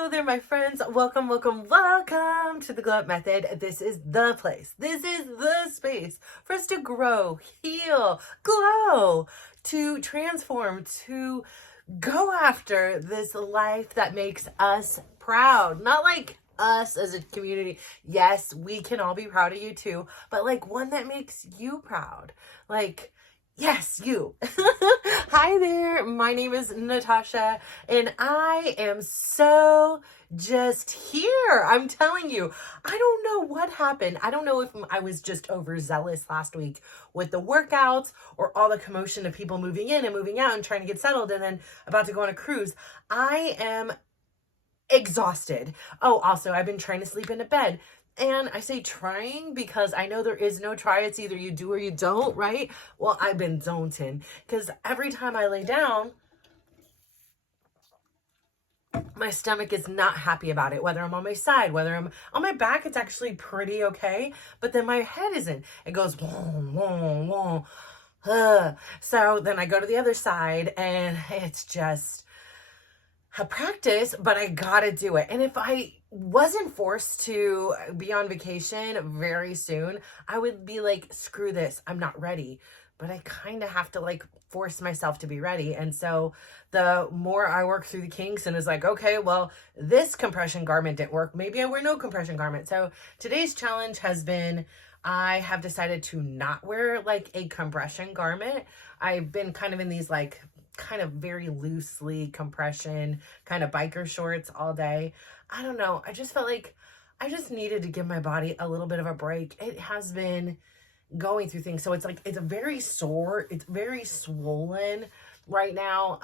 Hello there, my friends. Welcome, welcome, welcome to the Glow Up Method. This is the place. This is the space for us to grow, heal, glow, to transform, to go after this life that makes us proud. Not like us as a community. Yes, we can all be proud of you too, but like one that makes you proud. Like, yes, you. Hi there. My name is Natasha, and I am so just here. I'm telling you, I don't know what happened. I don't know if I was just overzealous last week with the workouts or all the commotion of people moving in and moving out and trying to get settled and then about to go on a cruise. I am exhausted. Oh, also, I've been trying to sleep into bed. And I say trying because I know there is no try. It's either you do or you don't, right? Well, I've been zoned because every time I lay down, my stomach is not happy about it. Whether I'm on my side, whether I'm on my back, it's actually pretty okay. But then my head isn't. It goes, whoa, whoa, whoa. So then I go to the other side and it's just a practice, but I gotta do it. And if I wasn't forced to be on vacation very soon, I would be like, screw this, I'm not ready. But I kind of have to like force myself to be ready. And so the more I work through the kinks and is like, okay, well, this compression garment didn't work. Maybe I wear no compression garment. So today's challenge has been, I have decided to not wear like a compression garment. I've been kind of in these like kind of very loosely compression kind of biker shorts all day. I don't know. I just felt like I just needed to give my body a little bit of a break. It has been going through things. So it's like, it's a very sore, it's very swollen right now.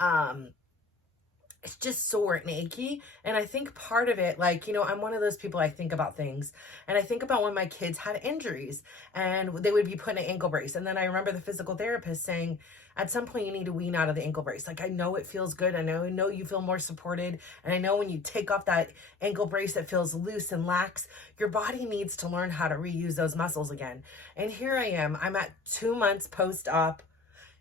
It's just sore and achy. And I think part of it, like, you know, I'm one of those people, I think about things. And I think about when my kids had injuries and they would be put in an ankle brace. And then I remember the physical therapist saying, at some point you need to wean out of the ankle brace. Like, I know it feels good. I know you feel more supported. And I know when you take off that ankle brace, it feels loose and lax. Your body needs to learn how to reuse those muscles again. And here I am. I'm at 2 months post-op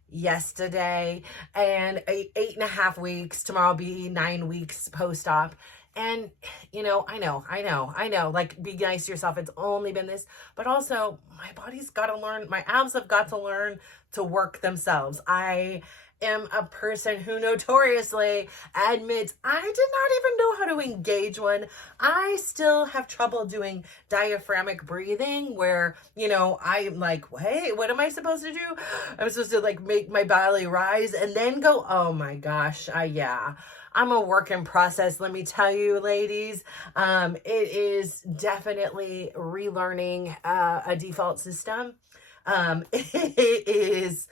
yesterday and 8.5 weeks. Tomorrow will be 9 weeks post-op. And, you know, I know, like, be nice to yourself. It's only been this, but also my body's got to learn, my abs have got to learn to work themselves. I am a person who notoriously admits I did not even know how to engage one. I still have trouble doing diaphragmatic breathing where, you know, I'm like, wait, what am I supposed to do? I'm supposed to like make my belly rise and then go, oh my gosh, yeah. I'm a work in process, let me tell you, ladies. It is definitely relearning a default system. It is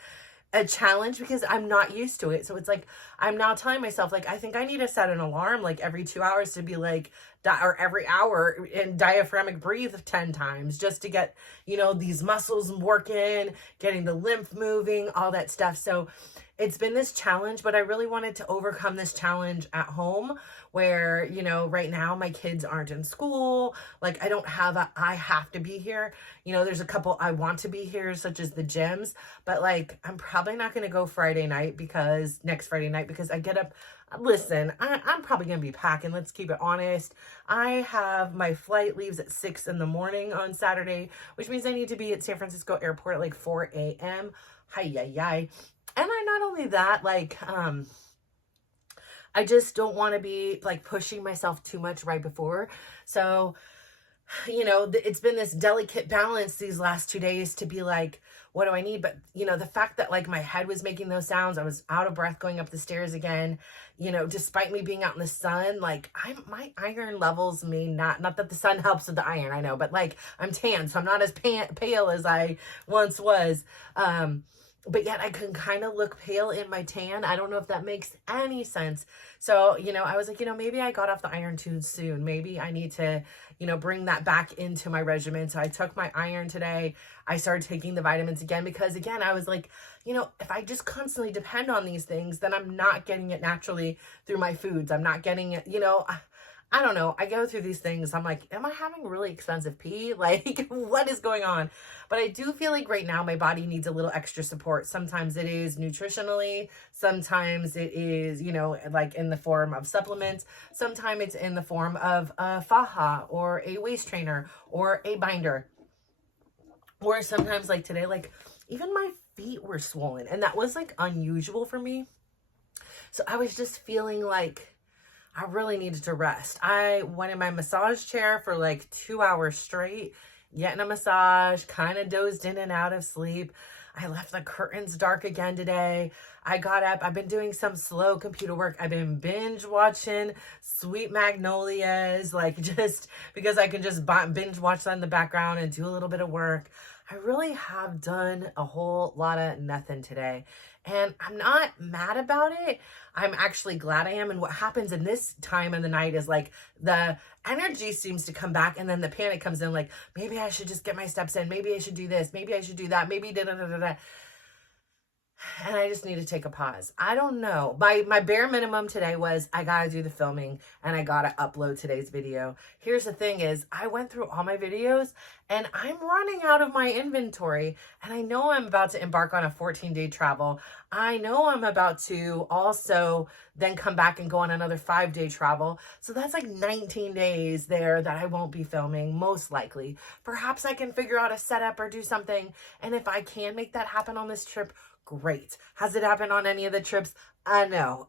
a challenge because I'm not used to it. So it's like, I'm now telling myself, like, I think I need to set an alarm like every 2 hours to be like, or every hour and diaphragmatic breathe 10 times just to get, you know, these muscles working, getting the lymph moving, all that stuff. So it's been this challenge, but I really wanted to overcome this challenge at home where, you know, right now my kids aren't in school. Like, I don't have I have to be here. You know, there's a couple I want to be here, such as the gyms, but like, I'm probably not going to go next Friday night because I get up. Listen, I'm probably going to be packing. Let's keep it honest. I have my flight leaves at 6 in the morning on Saturday, which means I need to be at San Francisco airport at like 4 a.m. Hi. And not only that, like, I just don't want to be like pushing myself too much right before. So, you know, it's been this delicate balance these last 2 days to be like, what do I need? But, you know, the fact that like my head was making those sounds, I was out of breath going up the stairs again, you know, despite me being out in the sun, like my iron levels may not that the sun helps with the iron, I know, but like I'm tan, so I'm not as pale as I once was. But yet I can kind of look pale in my tan. I don't know if that makes any sense. So, you know, I was like, you know, maybe I got off the iron too soon. Maybe I need to, you know, bring that back into my regimen. So I took my iron today. I started taking the vitamins again because, again, I was like, you know, if I just constantly depend on these things, then I'm not getting it naturally through my foods. I'm not getting it, you know, I don't know. I go through these things. I'm like, am I having really expensive pee? Like, what is going on? But I do feel like right now my body needs a little extra support. Sometimes it is nutritionally. Sometimes it is, you know, like in the form of supplements. Sometimes it's in the form of a faja or a waist trainer or a binder. Or sometimes like today, like even my feet were swollen. And that was like unusual for me. So I was just feeling like I really needed to rest. I went in my massage chair for like 2 hours straight, getting a massage, kind of dozed in and out of sleep. I left the curtains dark again today. I got up. I've been doing some slow computer work. I've been binge watching Sweet Magnolias, like just because I can just binge watch that in the background and do a little bit of work. I really have done a whole lot of nothing today. And I'm not mad about it. I'm actually glad I am. And what happens in this time of the night is like the energy seems to come back and then the panic comes in like, maybe I should just get my steps in. Maybe I should do this. Maybe I should do that. Maybe da da da da da. And I just need to take a pause. I don't know. My bare minimum today was I got to do the filming and I got to upload today's video. Here's the thing is I went through all my videos and I'm running out of my inventory. And I know I'm about to embark on a 14-day travel. I know I'm about to also then come back and go on another 5-day travel. So that's like 19 days there that I won't be filming, most likely. Perhaps I can figure out a setup or do something. And if I can make that happen on this trip, great. Has it happened on any of the trips? No.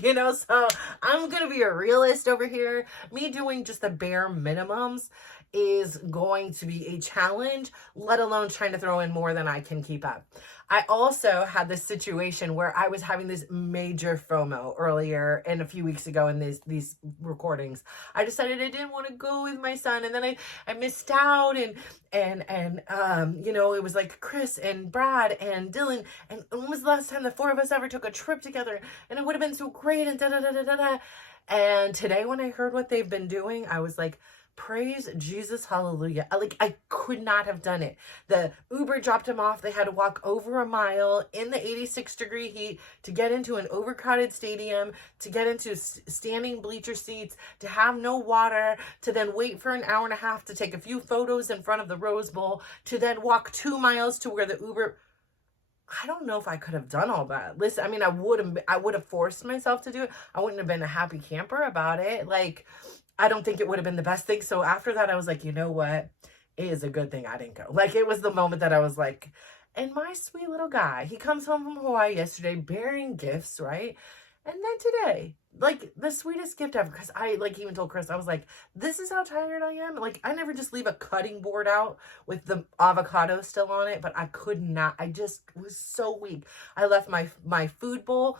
You know, so I'm going to be a realist over here. Me doing just the bare minimums is going to be a challenge, let alone trying to throw in more than I can keep up. I also had this situation where I was having this major FOMO earlier and a few weeks ago in these recordings. I decided I didn't want to go with my son, and then I missed out, and you know, it was like Chris and Brad and Dylan, and when was the last time the four of us ever took a trip together? And it would have been so great, and da da da da da da. And today when I heard what they've been doing, I was like, praise Jesus, hallelujah. I could not have done it. The Uber dropped him off. They had to walk over a mile in the 86-degree heat to get into an overcrowded stadium, to get into standing bleacher seats, to have no water, to then wait for an hour and a half to take a few photos in front of the Rose Bowl, to then walk 2 miles to where the Uber... I don't know if I could have done all that. Listen, I mean, I would have forced myself to do it. I wouldn't have been a happy camper about it. Like, I don't think it would have been the best thing. So after that, I was like, you know what? It is a good thing I didn't go. Like, it was the moment that I was like, and my sweet little guy, he comes home from Hawaii yesterday bearing gifts, right? And then today, like, the sweetest gift ever. Because I, like, even told Chris, I was like, this is how tired I am. Like, I never just leave a cutting board out with the avocado still on it. But I could not. I just was so weak. I left my food bowl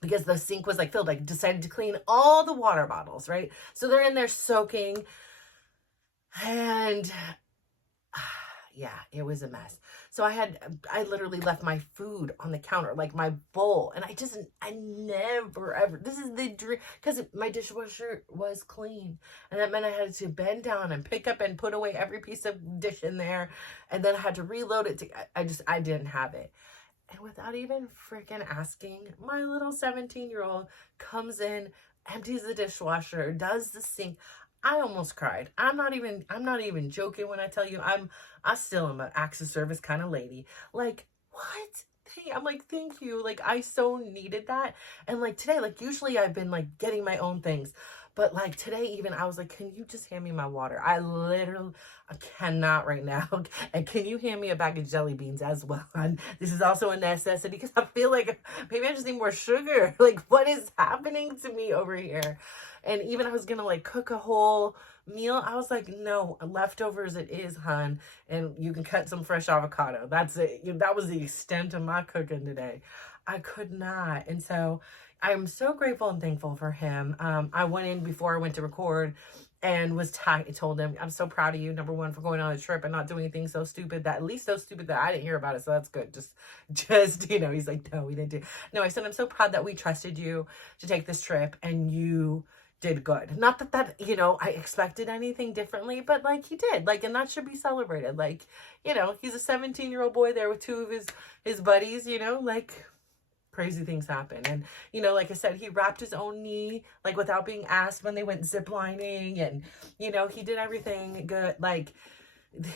because the sink was like filled. I decided to clean all the water bottles, right? So they're in there soaking. And yeah, it was a mess. So I literally left my food on the counter, like my bowl. And I never, ever, this is the dream, because my dishwasher was clean. And that meant I had to bend down and pick up and put away every piece of dish in there. And then I had to reload it. I didn't have it. And without even freaking asking, my little 17-year-old comes in, empties the dishwasher, does the sink. I almost cried. I'm not even joking when I tell you I still am an acts of service kind of lady. Like, what? I'm like, thank you. Like, I so needed that. And like today, like usually I've been like getting my own things. But like today even, I was like, can you just hand me my water? I cannot right now. And can you hand me a bag of jelly beans as well? And this is also a necessity because I feel like maybe I just need more sugar. Like, what is happening to me over here? And even I was going to like cook a whole meal. I was like, no, leftovers it is, hun. And you can cut some fresh avocado. That's it. That was the extent of my cooking today. I could not. And so I'm so grateful and thankful for him. I went in before I went to record and told him, I'm so proud of you, number one, for going on a trip and not doing anything so stupid that, at least so stupid that I didn't hear about it. So that's good. Just, you know, he's like, no, we didn't do. No, I said, I'm so proud that we trusted you to take this trip and you did good. Not that, you know, I expected anything differently, but like he did, like, and that should be celebrated. Like, you know, he's a 17-year-old boy there with two of his buddies, you know, like, crazy things happen. And, you know, like I said, he wrapped his own knee, like without being asked when they went zip lining. And, you know, he did everything good. Like,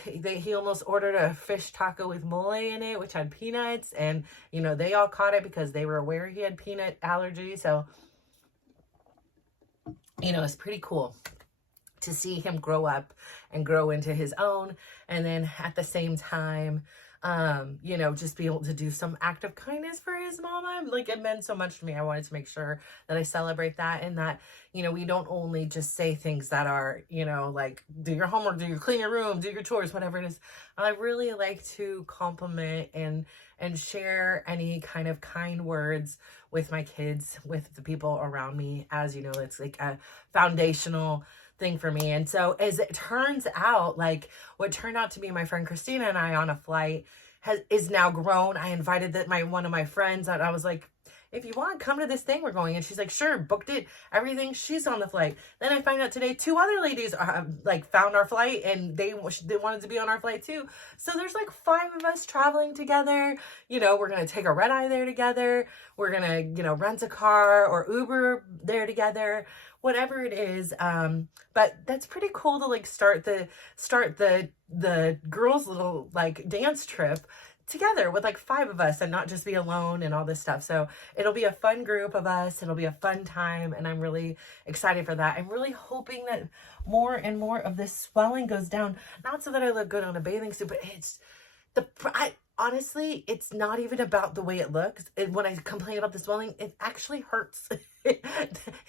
he almost ordered a fish taco with mole in it, which had peanuts. And, you know, they all caught it because they were aware he had peanut allergy. So, you know, it's pretty cool to see him grow up and grow into his own. And then at the same time, you know, just be able to do some act of kindness for his mama. Like, it meant so much to me. I wanted to make sure that I celebrate that, and that, you know, we don't only just say things that are, you know, like, do your homework, clean your room, do your chores, whatever it is. I really like to compliment and share any kind of kind words with my kids, with the people around me. As you know, it's like a foundational thing for me. And so as it turns out, like what turned out to be my friend Christina and I on a flight is now grown. I invited one of my friends, and I was like, if you want, come to this thing we're going. And she's like, sure, booked it, everything. She's on the flight. Then I find out today 2 other ladies like found our flight, and they wanted to be on our flight too. So there's like 5 of us traveling together. You know, we're going to take a red eye there together. We're going to, you know, rent a car or Uber there together, whatever it is. But that's pretty cool to like start the girls' little like dance trip together with like 5 of us, and not just be alone and all this stuff. So it'll be a fun group of us. It'll be a fun time, and I'm really excited for that. I'm really hoping that more and more of this swelling goes down. Not so that I look good on a bathing suit, but it's honestly, it's not even about the way it looks. When I complain about the swelling, it actually hurts. It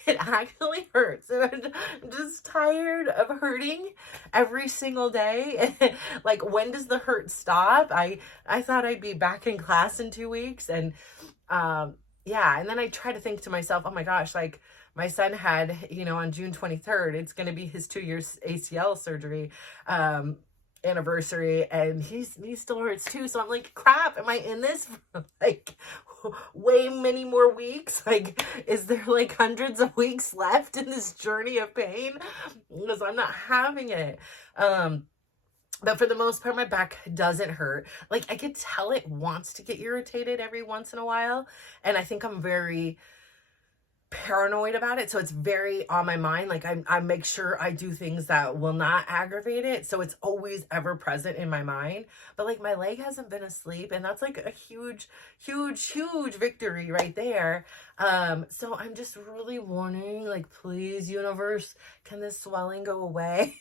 actually hurts. And I'm just tired of hurting every single day. Like, when does the hurt stop? I thought I'd be back in class in 2 weeks. And yeah, and then I try to think to myself, oh my gosh, like my son had, you know, on June 23rd, it's going to be his 2 years ACL surgery anniversary, and he still hurts too. So I'm like, crap, am I in this for like way many more weeks? Like, is there like hundreds of weeks left in this journey of pain? Because I'm not having it. But for the most part, my back doesn't hurt. Like, I could tell it wants to get irritated every once in a while, and I think I'm very paranoid about it, so it's very on my mind. Like, I make sure I do things that will not aggravate it, so it's always ever present in my mind. But like, my leg hasn't been asleep, and that's like a huge victory right there. So I'm just really wanting, like, please, universe, can this swelling go away?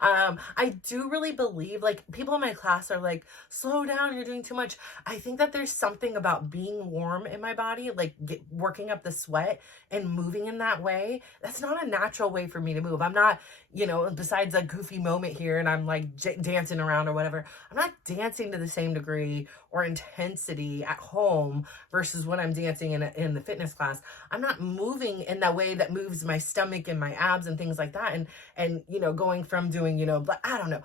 I do really believe, like, people in my class are like, slow down, you're doing too much. I think that there's something about being warm in my body, like working up the sweat and moving in that way. That's not a natural way for me to move. I'm not, you know, besides a goofy moment here and I'm like dancing around or whatever, I'm not dancing to the same degree or intensity at home versus when I'm dancing in the fitness class. I'm not moving in that way that moves my stomach and my abs and things like that. And you know, going from doing, you know, I don't know,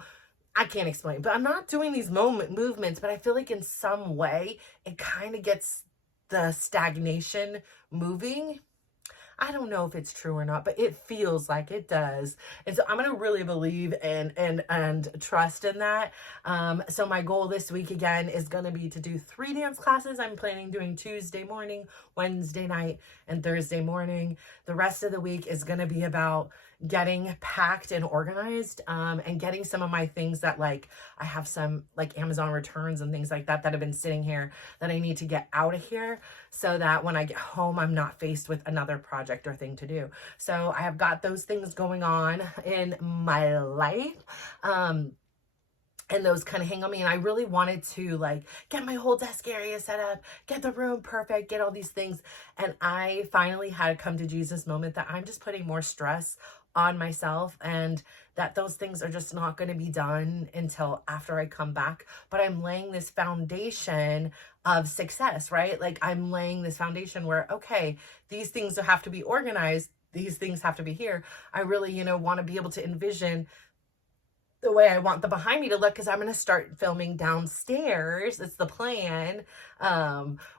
I can't explain, but I'm not doing these movements, but I feel like in some way it kind of gets the stagnation moving. I don't know if it's true or not, but it feels like it does. And so I'm going to really believe and trust in that. So my goal this week again is going to be to do 3 dance classes. I'm planning doing Tuesday morning, Wednesday night, and Thursday morning. The rest of the week is going to be about getting packed and organized, and getting some of my things that, like, I have some like Amazon returns and things like that have been sitting here that I need to get out of here, so that when I get home, I'm not faced with another project or thing to do. So I have got those things going on in my life. And those kind of hang on me. And I really wanted to like get my whole desk area set up, get the room perfect, get all these things. And I finally had a come to Jesus moment that I'm just putting more stress on myself, and that those things are just not going to be done until after I come back. But I'm laying this foundation of success, right? Like, I'm laying this foundation where, okay, these things have to be organized. These things have to be here. I really, you know, want to be able to envision the way I want the behind me to look, because I'm going to start filming downstairs. It's the plan,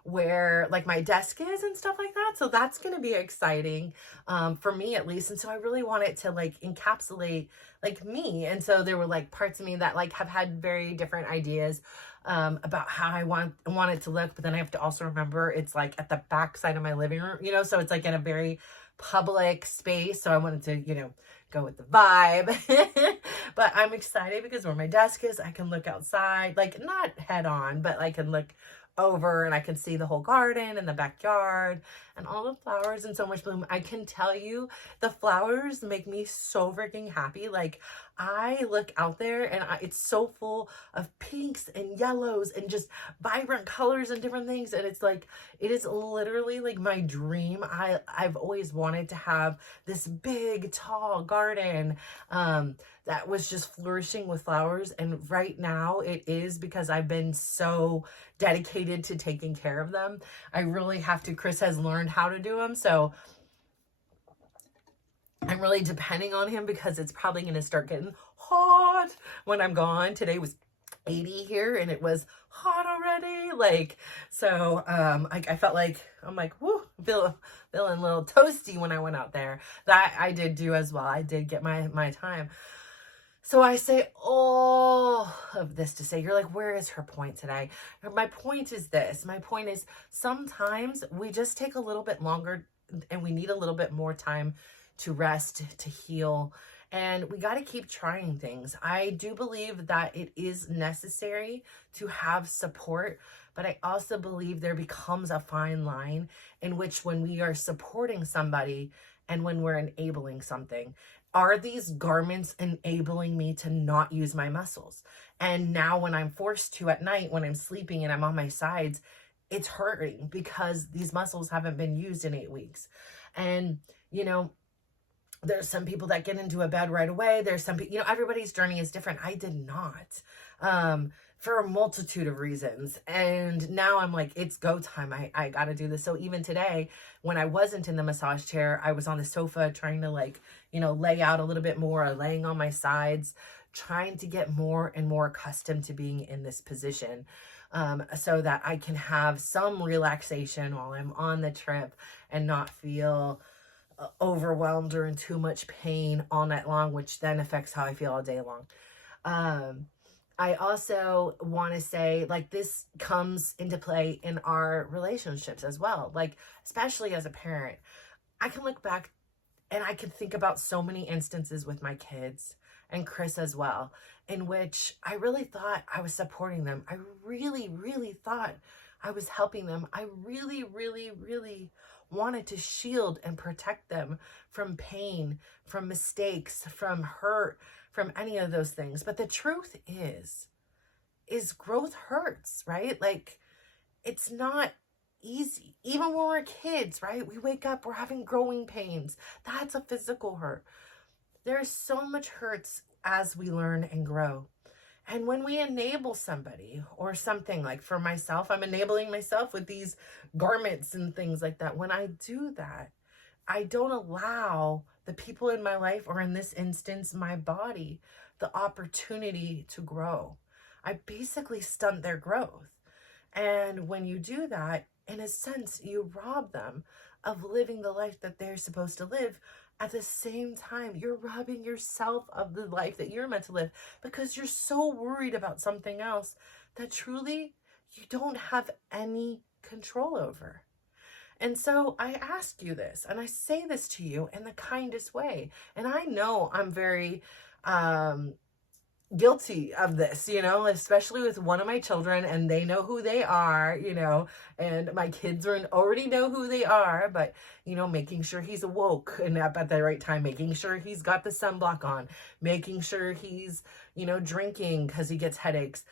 where like my desk is and stuff like that. So that's going to be exciting, for me at least. And so I really want it to like encapsulate like me. And so there were like parts of me that like have had very different ideas, about how I want it to look. But then I have to also remember it's like at the back side of my living room, so it's like in a very public space. So I wanted to, go with the vibe. But I'm excited because where my desk is, I can look outside, like not head on, but I can look over and I can see the whole garden and the backyard and all the flowers and so much bloom. I can tell you, the flowers make me so freaking happy. Like I look out there and it's so full of pinks and yellows and just vibrant colors and different things. And it's like, it is literally like my dream. I've always wanted to have this big, tall garden, that was just flourishing with flowers. And right now it is, because I've been so dedicated to taking care of them. I really have to. Chris has learned how to do them. So I'm really depending on him, because it's probably going to start getting hot when I'm gone. Today was 80 here and it was hot already. Like, so, I felt like, I'm like, whoo, feeling a little toasty when I went out there. That I did do as well. I did get my time. So I say all of this to say, you're like, where is her point today? My point is this. My point is, sometimes we just take a little bit longer and we need a little bit more time to rest, to heal, and we got to keep trying things. I do believe that it is necessary to have support, but I also believe there becomes a fine line in which, when we are supporting somebody and when we're enabling something, are these garments enabling me to not use my muscles? And now when I'm forced to at night, when I'm sleeping and I'm on my sides, it's hurting because these muscles haven't been used in 8 weeks. And, there's some people that get into a bed right away. There's some people, everybody's journey is different. I did not, for a multitude of reasons. And now I'm like, it's go time. I got to do this. So even today, when I wasn't in the massage chair, I was on the sofa trying to lay out a little bit more, laying on my sides, trying to get more and more accustomed to being in this position, so that I can have some relaxation while I'm on the trip and not feel overwhelmed or in too much pain all night long, which then affects how I feel all day long. I also want to say, like, this comes into play in our relationships as well. Like, especially as a parent, I can look back and I can think about so many instances with my kids and Chris as well, in which I really thought I was supporting them. I really, really thought I was helping them. I really, really, really wanted to shield and protect them from pain, from mistakes, from hurt, from any of those things. But the truth is growth hurts, right? Like, it's not easy. Even when we're kids, right? We wake up, we're having growing pains. That's a physical hurt. There's so much hurts as we learn and grow. And when we enable somebody or something, like for myself, I'm enabling myself with these garments and things like that. When I do that, I don't allow the people in my life, or in this instance, my body, the opportunity to grow. I basically stunt their growth. And when you do that, in a sense, you rob them of living the life that they're supposed to live. At the same time, you're robbing yourself of the life that you're meant to live, because you're so worried about something else that truly you don't have any control over. And so I ask you this, and I say this to you in the kindest way. And I know I'm very guilty of this, especially with one of my children, and they know who they are, and my kids already know who they are, but, making sure he's awoke and up at the right time, making sure he's got the sunblock on, making sure he's, drinking because he gets headaches.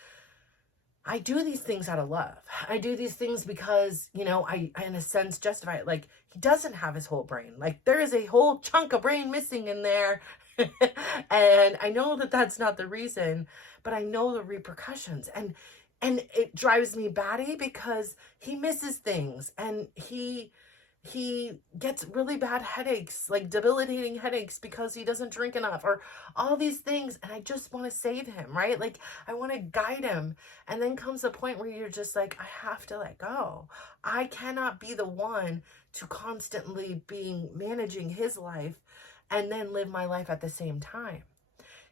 I do these things out of love. I do these things because, I in a sense justify it. Like, he doesn't have his whole brain. Like, there is a whole chunk of brain missing in there. And I know that that's not the reason, but I know the repercussions. And it drives me batty because he misses things, and he he gets really bad headaches, like debilitating headaches because he doesn't drink enough, or all these things. And I just want to save him, right? Like, I want to guide him. And then comes a point where you're just like, I have to let go. I cannot be the one to constantly being managing his life and then live my life at the same time.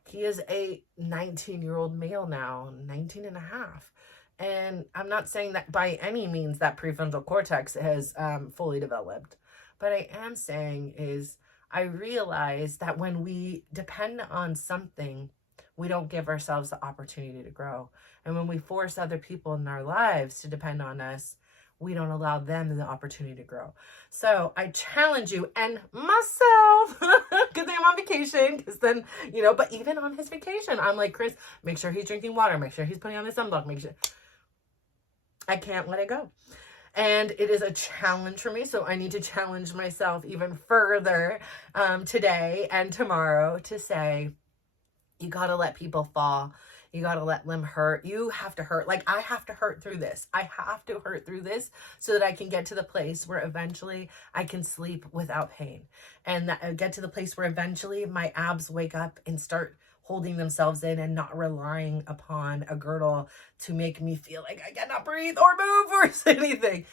He is a 19-year-old male now, 19 and a half. And I'm not saying that by any means that prefrontal cortex has fully developed. But I am saying is I realize that when we depend on something, we don't give ourselves the opportunity to grow. And when we force other people in our lives to depend on us, we don't allow them the opportunity to grow. So I challenge you and myself, because I'm on vacation, because then, but even on his vacation, I'm like, Chris, make sure he's drinking water, make sure he's putting on his sunblock, make sure. I can't let it go. And it is a challenge for me. So I need to challenge myself even further today and tomorrow to say, you got to let people fall. You got to let them hurt. You have to hurt. Like, I have to hurt through this. I have to hurt through this so that I can get to the place where eventually I can sleep without pain. And that, get to the place where eventually my abs wake up and start holding themselves in and not relying upon a girdle to make me feel like I cannot breathe or move or say anything.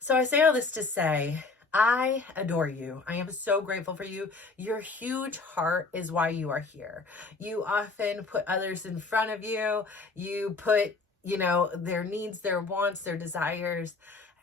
So I say all this to say, I adore you. I am so grateful for you. Your huge heart is why you are here. You often put others in front of you. You put, their needs, their wants, their desires.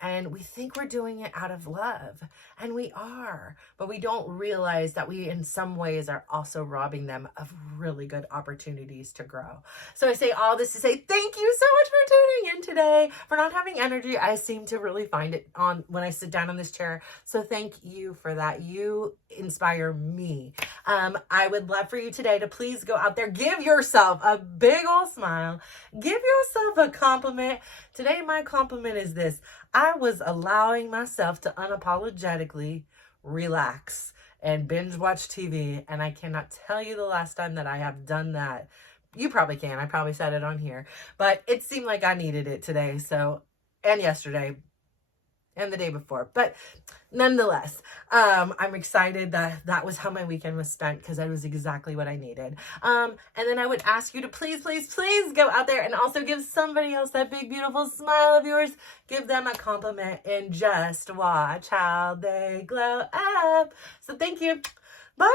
And we think we're doing it out of love. And we are. But we don't realize that we, in some ways, are also robbing them of really good opportunities to grow. So I say all this to say thank you so much for tuning in today. For not having energy, I seem to really find it on when I sit down on this chair. So thank you for that. You inspire me. I would love for you today to please go out there, give yourself a big old smile, give yourself a compliment. Today, my compliment is this. I was allowing myself to unapologetically relax and binge watch TV. And I cannot tell you the last time that I have done that. You probably can. I probably said it on here. But it seemed like I needed it today. And yesterday. And the day before. But nonetheless, I'm excited that was how my weekend was spent, because that was exactly what I needed. And then I would ask you to please, please, please go out there and also give somebody else that big, beautiful smile of yours. Give them a compliment and just watch how they glow up. So thank you. Bye.